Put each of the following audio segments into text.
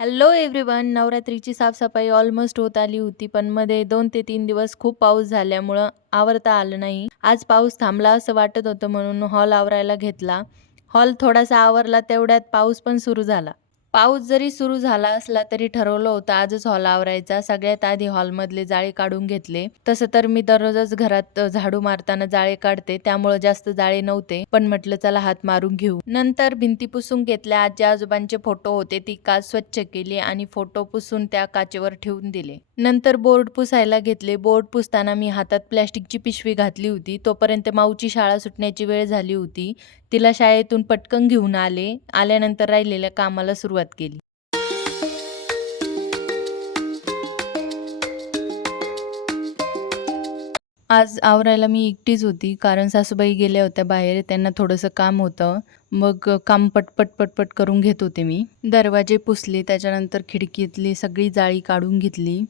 Hello everyone. नवरात्रीची साफसफाई almost होत आली होती, पण मध्ये 2 ते 3 दिवस खूप पाऊस झाल्यामुळं आवरता आलं नाही. आज पाऊस थांबला असं वाटत होतं म्हणून हॉल आवरायला घेतला. हॉल थोडासा आवरला तेवढ्यात पाऊस पण सुरू झाला. पाऊस जरी सुरू झाला असला तरी ठरवलं होतं आजच हॉल आवरायचा. सगळ्यात आधी हॉलमधले जाळे काढून घेतले. तसं तर मी दररोजच घरात झाडू मारताना जाळे काढते, त्यामुळे जास्त जाळे नव्हते, पण म्हटलं चला हात मारून घेऊ. नंतर भिंती पुसून घेतल्या. आजी आजोबांचे फोटो होते, ती काच स्वच्छ केली आणि फोटो पुसून त्या काचेवर ठेवून दिले. नंतर बोर्ड पुसायला घेतले. बोर्ड पुसताना मी हातात प्लॅस्टिकची पिशवी घातली होती. तोपर्यंत माऊची शाळा सुटण्याची वेळ झाली होती. तिला शाळेतून पटकन घेऊन आले. आल्यानंतर राहिलेल्या कामाला सुरुवात केली. आज आवरायला मी एकटीच होती, कारण सासूबाई गेल्या होत्या बाहेर. त्यांना थोडंसं काम होतं. मग काम पटपट, पटपट करून घेत होते मी. दरवाजे पुसले, त्याच्यानंतर खिडकीतली सगळी जाळी काढून घेतली.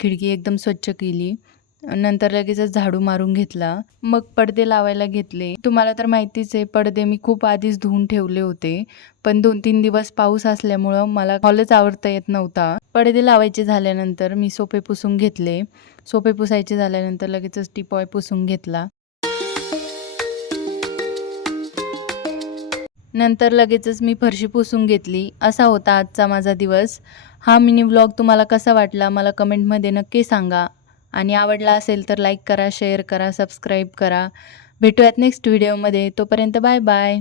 खिडकी एकदम स्वच्छ केली. नंतर लगेचच झाडू मारून घेतला. मग पडदे लावायला घेतले. तुम्हाला तर माहितीच आहे, पडदे मी खूप आधीच धुवून ठेवले होते. पण 2-3 दिवस पाऊस असल्यामुळं मला हॉलच आवरता येत नव्हता. पडदे लावायचे झाल्यानंतर मी सोफे पुसून घेतले. सोफे पुसायचे झाल्यानंतर लगेचच टीपॉय पुसून घेतला. नंतर लगेचच मी फरशी पुसून घेतली. असा होता आजचा माझा दिवस. हा मिनी व्लॉग तुम्हाला कसा वाटला मला कमेंटमध्ये नक्की सांगा. आणि आवडला असेल तर लाईक करा, शेअर करा, सबस्क्राईब करा. भेटूयात नेक्स्ट व्हिडिओमध्ये. तोपर्यंत बाय बाय.